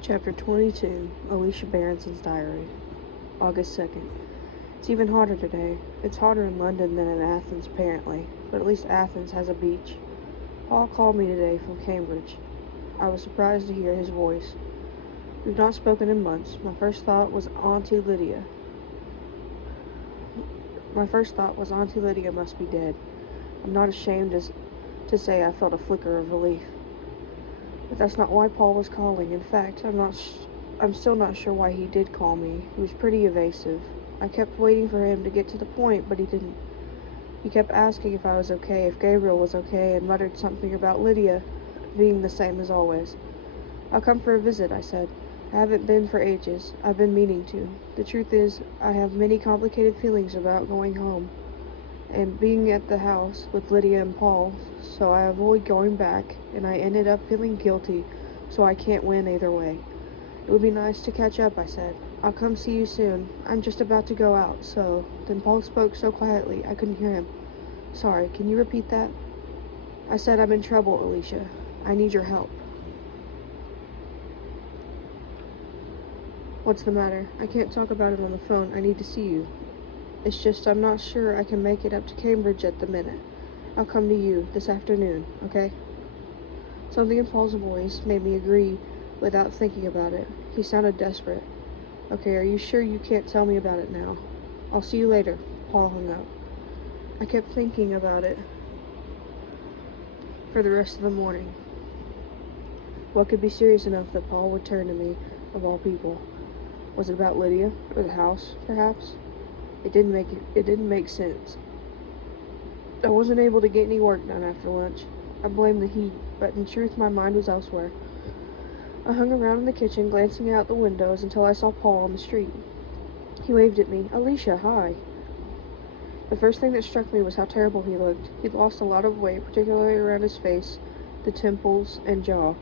Chapter 22, Alicia Berenson's Diary, August 2nd. It's even hotter today. It's hotter in London than in Athens, apparently, but at least Athens has a beach. Paul called me today from Cambridge. I was surprised to hear his voice. We've not spoken in months. My first thought was Auntie Lydia must be dead. I'm not ashamed to say I felt a flicker of relief. But that's not why Paul was calling. In fact, I'm still not sure why he did call me. He was pretty evasive. I kept waiting for him to get to the point, but he didn't. He kept asking if I was okay, if Gabriel was okay, and muttered something about Lydia being the same as always. I'll come for a visit, I said. I haven't been for ages. I've been meaning to. The truth is, I have many complicated feelings about going home and being at the house with Lydia and Paul, so I avoid going back, and I ended up feeling guilty, so I can't win either way. It would be nice to catch up, I said. I'll come see you soon. I'm just about to go out, so... Then Paul spoke so quietly I couldn't hear him. Sorry, can you repeat that? I said I'm in trouble, Alicia. I need your help. What's the matter? I can't talk about it on the phone. I need to see you. It's just I'm not sure I can make it up to Cambridge at the minute. I'll come to you this afternoon, okay? Something in Paul's voice made me agree without thinking about it. He sounded desperate. Okay, are you sure you can't tell me about it now? I'll see you later. Paul hung up. I kept thinking about it for the rest of the morning. What could be serious enough that Paul would turn to me, of all people? Was it about Lydia, or the house, perhaps? It didn't make sense. I wasn't able to get any work done after lunch. I blamed the heat, but in truth my mind was elsewhere. I hung around in the kitchen, glancing out the windows until I saw Paul on the street. He waved at me. Alicia, hi. The first thing that struck me was how terrible he looked. He'd lost a lot of weight, particularly around his face, the temples, and jaw.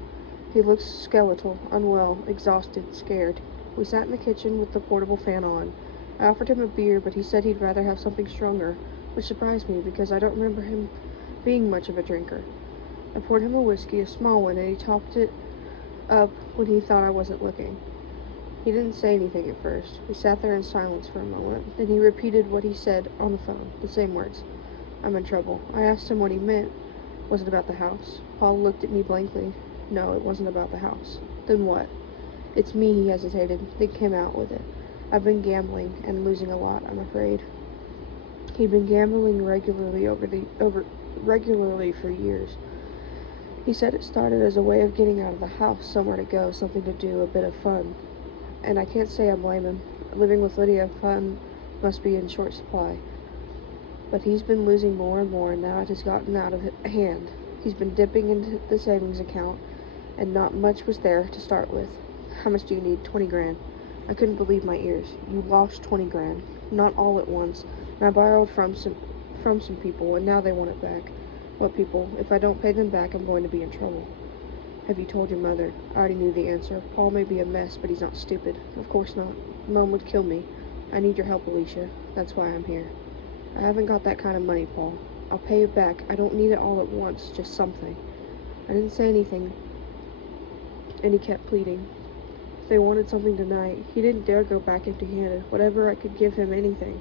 He looked skeletal, unwell, exhausted, scared. We sat in the kitchen with the portable fan on. I offered him a beer, but he said he'd rather have something stronger, which surprised me because I don't remember him being much of a drinker. I poured him a whiskey, a small one, and he topped it up when he thought I wasn't looking. He didn't say anything at first. We sat there in silence for a moment. Then he repeated what he said on the phone, the same words. I'm in trouble. I asked him what he meant. Was it about the house? Paul looked at me blankly. No, it wasn't about the house. Then what? It's me, he hesitated, then came out with it. I've been gambling and losing a lot, I'm afraid. He'd been gambling regularly for years. He said it started as a way of getting out of the house, somewhere to go, something to do, a bit of fun. And I can't say I blame him. Living with Lydia, fun must be in short supply. But he's been losing more and more, and now it has gotten out of hand. He's been dipping into the savings account, and not much was there to start with. How much do you need? 20 grand. I couldn't believe my ears. You lost 20 grand. Not all at once. And I borrowed from some people, and now they want it back. What people? If I don't pay them back, I'm going to be in trouble. Have you told your mother? I already knew the answer. Paul may be a mess, but he's not stupid. Of course not. Mom would kill me. I need your help, Alicia. That's why I'm here. I haven't got that kind of money, Paul. I'll pay you back. I don't need it all at once, just something. I didn't say anything, and he kept pleading. They wanted something tonight. He didn't dare go back empty-handed. Whatever I could give him, anything.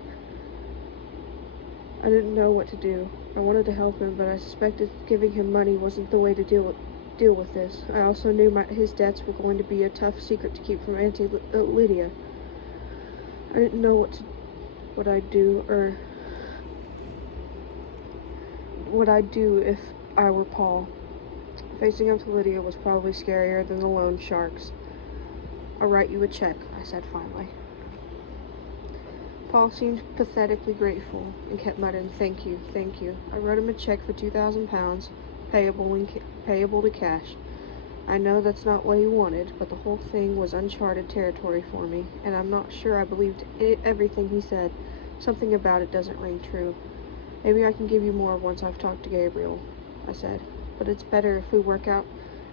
I didn't know what to do. I wanted to help him, but I suspected giving him money wasn't the way to deal with this. I also knew his debts were going to be a tough secret to keep from Auntie Lydia. I didn't know what I'd do if I were Paul. Facing up to Lydia was probably scarier than the loan sharks. I'll write you a check, I said finally. Paul seemed pathetically grateful and kept muttering, thank you, thank you. I wrote him a check for £2,000, payable to cash. I know that's not what he wanted, but the whole thing was uncharted territory for me, and I'm not sure I believed everything he said. Something about it doesn't ring true. Maybe I can give you more once I've talked to Gabriel, I said. But it's better if we work out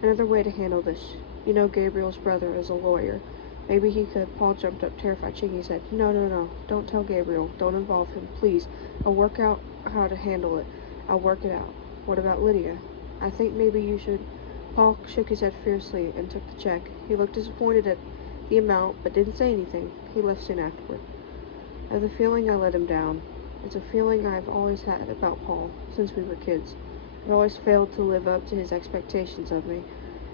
another way to handle this. You know Gabriel's brother is a lawyer. Maybe he could. Paul jumped up, terrified. Chingy said, No. Don't tell Gabriel. Don't involve him, please. I'll work out how to handle it. I'll work it out. What about Lydia? I think maybe you should Paul shook his head fiercely and took the check. He looked disappointed at the amount, but didn't say anything. He left soon afterward. I have the feeling I let him down. It's a feeling I've always had about Paul, since we were kids. I've always failed to live up to his expectations of me,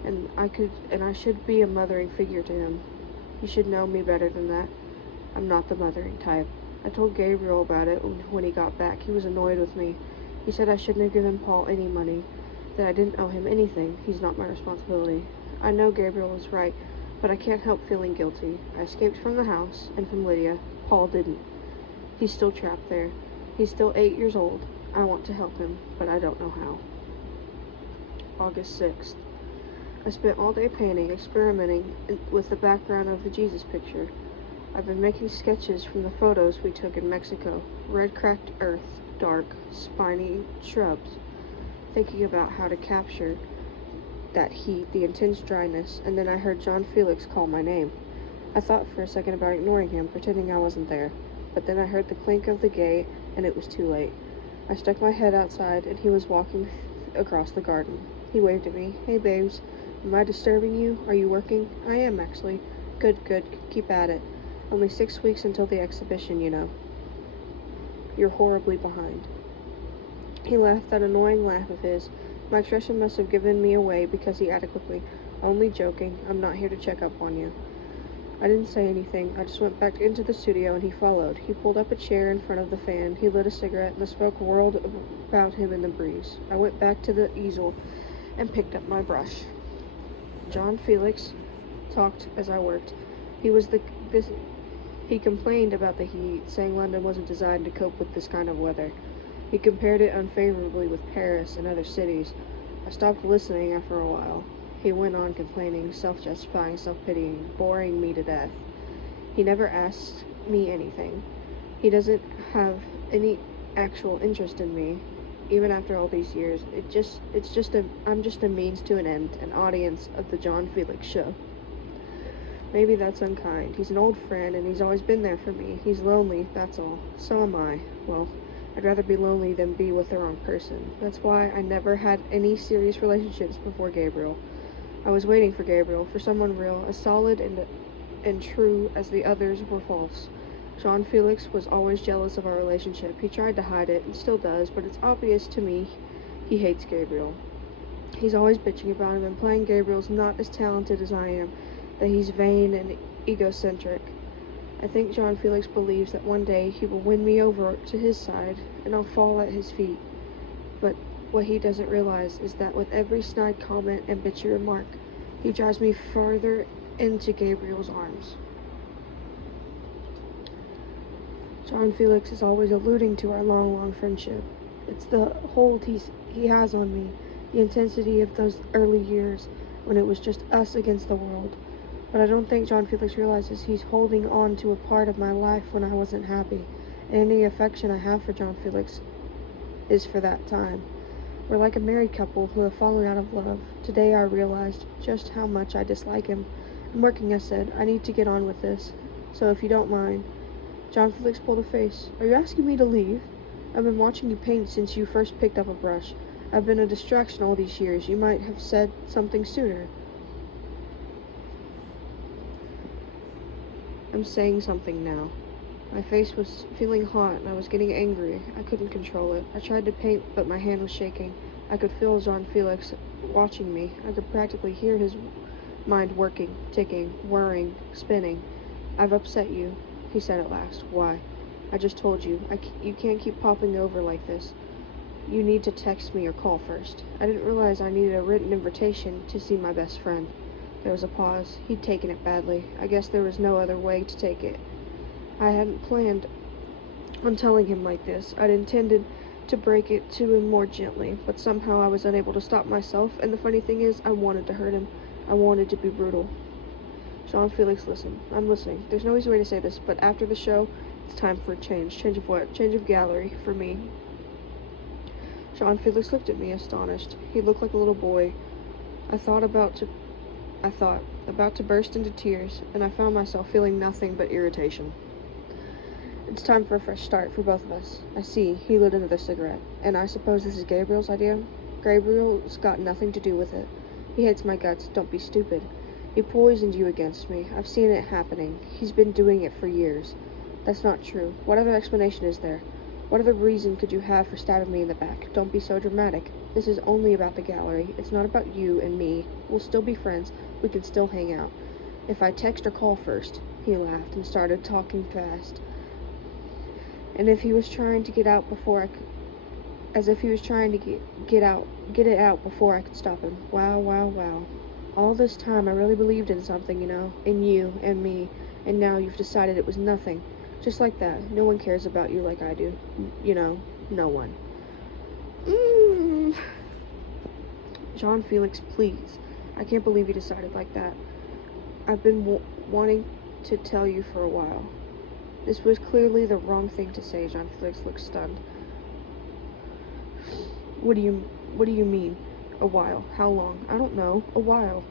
and I should be a mothering figure to him. He should know me better than that. I'm not the mothering type. I told Gabriel about it when he got back. He was annoyed with me. He said I shouldn't have given Paul any money, that I didn't owe him anything. He's not my responsibility. I know Gabriel was right, but I can't help feeling guilty. I escaped from the house, and from Lydia. Paul didn't. He's still trapped there. He's still 8 years old. I want to help him, but I don't know how. August 6th. I spent all day painting, experimenting with the background of the Jesus picture. I've been making sketches from the photos we took in Mexico. Red cracked earth, dark, spiny shrubs. Thinking about how to capture that heat, the intense dryness, and then I heard John Felix call my name. I thought for a second about ignoring him, pretending I wasn't there. But then I heard the clink of the gate, and it was too late. I stuck my head outside, and he was walking across the garden. He waved at me. Hey, babes. Am I disturbing you? Are you working? I am, actually. Good. Keep at it. Only 6 weeks until the exhibition, you know. You're horribly behind. He laughed that annoying laugh of his. My expression must have given me away because he added quickly, Only joking. I'm not here to check up on you. I didn't say anything. I just went back into the studio and he followed. He pulled up a chair in front of the fan. He lit a cigarette and the smoke whirled about him in the breeze. I went back to the easel and picked up my brush. John Felix talked as I worked. He complained about the heat, saying London wasn't designed to cope with this kind of weather. He compared it unfavorably with Paris and other cities. I stopped listening after a while. He went on complaining, self-justifying, self-pitying, boring me to death. He never asked me anything. He doesn't have any actual interest in me, even after all these years. I'm just a means to an end, an audience of the John Felix show. Maybe that's unkind. He's an old friend, and he's always been there for me. He's lonely, that's all. So am I. Well, I'd rather be lonely than be with the wrong person. That's why I never had any serious relationships before Gabriel. I was waiting for Gabriel, for someone real, as solid and true as the others were false. John Felix was always jealous of our relationship. He tried to hide it, and still does, but it's obvious to me he hates Gabriel. He's always bitching about him, and playing Gabriel's not as talented as I am, that he's vain and egocentric. I think John Felix believes that one day he will win me over to his side, and I'll fall at his feet. But what he doesn't realize is that with every snide comment and bitchy remark, he drives me further into Gabriel's arms. John Felix is always alluding to our long friendship. It's the hold he has on me, the intensity of those early years when it was just us against the world. But I don't think John Felix realizes he's holding on to a part of my life when I wasn't happy, and any affection I have for John Felix is for that time. We're like a married couple who have fallen out of love. Today I realized just how much I dislike him. I'm working, I said. I need to get on with this. So if you don't mind. John Felix pulled a face. Are you asking me to leave? I've been watching you paint since you first picked up a brush. I've been a distraction all these years. You might have said something sooner. I'm saying something now. My face was feeling hot and I was getting angry. I couldn't control it. I tried to paint, but my hand was shaking. I could feel John Felix watching me. I could practically hear his mind working, ticking, whirring, spinning. I've upset you, he said at last. Why? I just told you. You can't keep popping over like this. You need to text me or call first. I didn't realize I needed a written invitation to see my best friend. There was a pause. He'd taken it badly. I guess there was no other way to take it. I hadn't planned on telling him like this. I'd intended to break it to him more gently, but somehow I was unable to stop myself, and the funny thing is, I wanted to hurt him. I wanted to be brutal. John Felix, listen. I'm listening. There's no easy way to say this, but after the show, it's time for a change. Change of what? Change of gallery, for me. John Felix looked at me, astonished. He looked like a little boy. I thought, about to burst into tears, and I found myself feeling nothing but irritation. It's time for a fresh start for both of us. I see. He lit another cigarette. And I suppose this is Gabriel's idea? Gabriel's got nothing to do with it. He hates my guts. Don't be stupid. He poisoned you against me. I've seen it happening. He's been doing it for years. That's not true. What other explanation is there? What other reason could you have for stabbing me in the back? Don't be so dramatic. This is only about the gallery. It's not about you and me. We'll still be friends. We can still hang out. If I text or call first. He laughed and started talking fast. And if he was trying to get out before I could, as if he was trying to get it out before I could stop him. Wow, wow, wow. All this time I really believed in something, in you and me, and now you've decided it was nothing. Just like that. No one cares about you like I do. No one. Jean Felix, please. I can't believe you decided like that. I've been wanting to tell you for a while. This was clearly the wrong thing to say. Jean Felix looked stunned. What do you mean? A while. How long? I don't know. A while.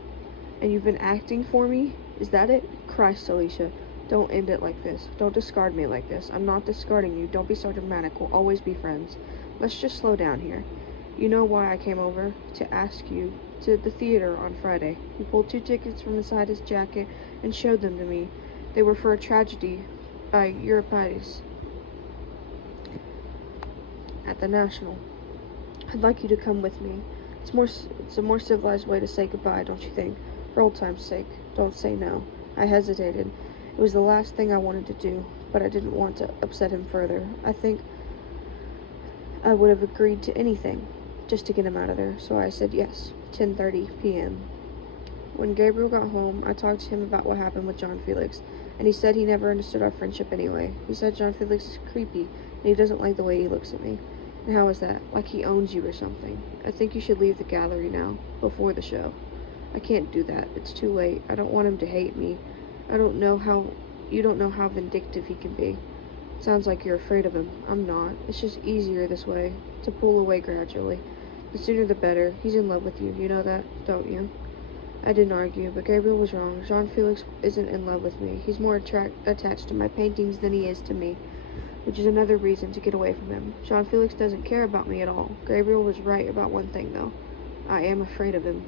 And you've been acting for me? Is that it? Christ, Alicia. Don't end it like this. Don't discard me like this. I'm not discarding you. Don't be so dramatic. We'll always be friends. Let's just slow down here. You know why I came over? To ask you to the theater on Friday. He pulled 2 tickets from inside his jacket and showed them to me. They were for a tragedy by Euripides at the National. I'd like you to come with me. It's a more civilized way to say goodbye, don't you think? For old time's sake, don't say no. I hesitated. It was the last thing I wanted to do, but I didn't want to upset him further. I think I would have agreed to anything, just to get him out of there, so I said yes. 10:30 p.m. When Gabriel got home, I talked to him about what happened with John Felix, and he said he never understood our friendship anyway. He said John Felix is creepy, and he doesn't like the way he looks at me. And how is that? Like he owns you or something. I think you should leave the gallery now, before the show. I can't do that. It's too late. I don't want him to hate me. You don't know how vindictive he can be. Sounds like you're afraid of him. I'm not. It's just easier this way, to pull away gradually. The sooner the better. He's in love with you. You know that, don't you? I didn't argue, but Gabriel was wrong. Jean Felix isn't in love with me. He's more attached to my paintings than he is to me, which is another reason to get away from him. Jean Felix doesn't care about me at all. Gabriel was right about one thing, though. I am afraid of him.